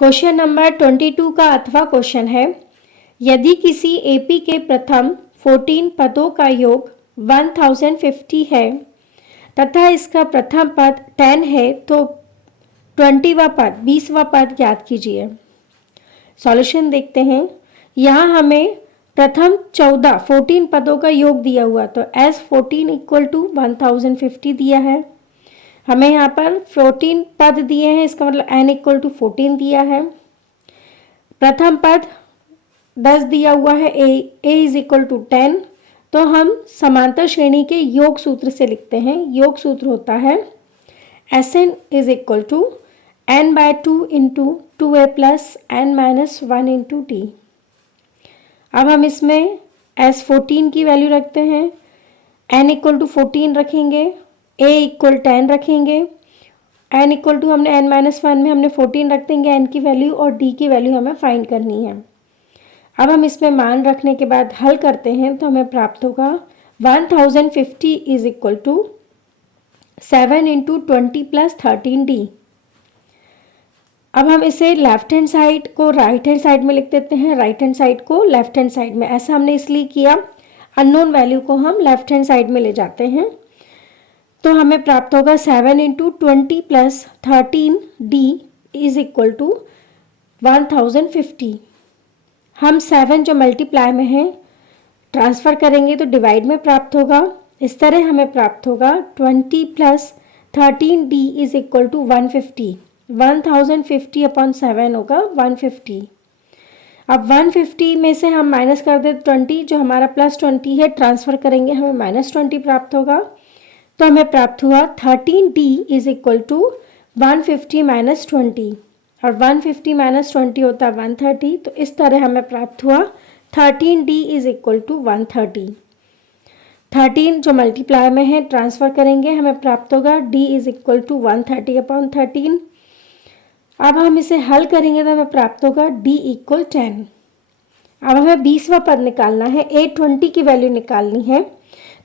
Question number 22 का 8वां question है, यदि किसी एपी के प्रथम 14 पदों का योग 1050 है तथा इसका प्रथम पद 10 है तो 20वां पद ज्ञात कीजिए। सॉल्यूशन देखते हैं। यहाँ हमें प्रथम 14 पदों का योग दिया हुआ, तो S14 इक्वल टू 1050 दिया है। हमें यहाँ पर 14 पद दिए हैं, इसका मतलब n इक्वल टू 14 दिया है। प्रथम पद 10 दिया हुआ है, a इज इक्वल टू 10। तो हम समांतर श्रेणी के योग सूत्र से लिखते हैं। योग सूत्र होता है Sn is equal to n/2 into 2a plus n-1 into t। अब हम इसमें S14 की वैल्यू रखते हैं, n इक्वल टू 14 रखेंगे, a इक्वल 10 रखेंगे, n इक्वल टू हमने n-1 में हमने 14 रख देंगे n की वैल्यू, और d की वैल्यू हमें फाइंड करनी है। अब हम इसमें मान रखने के बाद हल करते हैं तो हमें प्राप्त होगा 1050 is equal to 7 into 20 plus 13d। अब हम इसे लेफ्ट हैंड साइड को राइट हैंड साइड में लिख देते हैं, राइट हैंड साइड को लेफ्ट हैंड साइड में। ऐसा हमने इसलिए किया, अननोन वैल्यू को हम लेफ्ट हैंड साइड में ले जाते हैं। तो हमें प्राप्त होगा 7 into 20 plus 13d is equal to 1050। हम 7 जो मल्टीप्लाई में है ट्रांसफ़र करेंगे तो डिवाइड में प्राप्त होगा। इस तरह हमें प्राप्त होगा 20 plus 13d is equal to 150। 1050 upon 7 होगा 150। अब 150 में से हम माइनस कर दे 20, जो हमारा प्लस 20 है ट्रांसफ़र करेंगे हमें -20 प्राप्त होगा। तो हमें प्राप्त हुआ 13d is equal to 150 minus 20, और 150 माइनस 20 होता है 130। तो इस तरह हमें प्राप्त हुआ 13d इज इक्वल टू 130। 13 जो मल्टीप्लाई में है ट्रांसफ़र करेंगे हमें प्राप्त होगा d is equal to 130 upon 13। अब हम इसे हल करेंगे तो हमें प्राप्त होगा d इक्वल 10। अब हमें 20वां पद निकालना है, a20 की वैल्यू निकालनी है।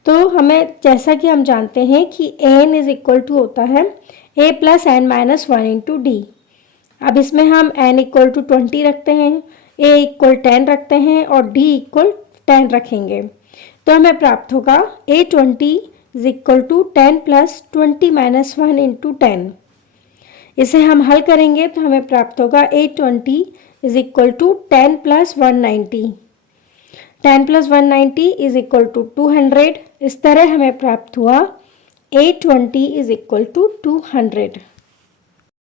तो हमें जैसा कि हम जानते हैं कि an इज इक्वल टू होता है a plus n-1 into d। अब इसमें हम n इक्वल टू 20 रखते हैं, a इक्वल 10 रखते हैं और d इक्वल 10 रखेंगे। तो हमें प्राप्त होगा a20 is equal to 10 plus 20-1 into 10। इसे हम हल करेंगे तो हमें प्राप्त होगा a20 is equal to 10 plus 190। 10 plus 190 is equal to 200। इस तरह हमें प्राप्त हुआ a20 इज इक्वल टू 200।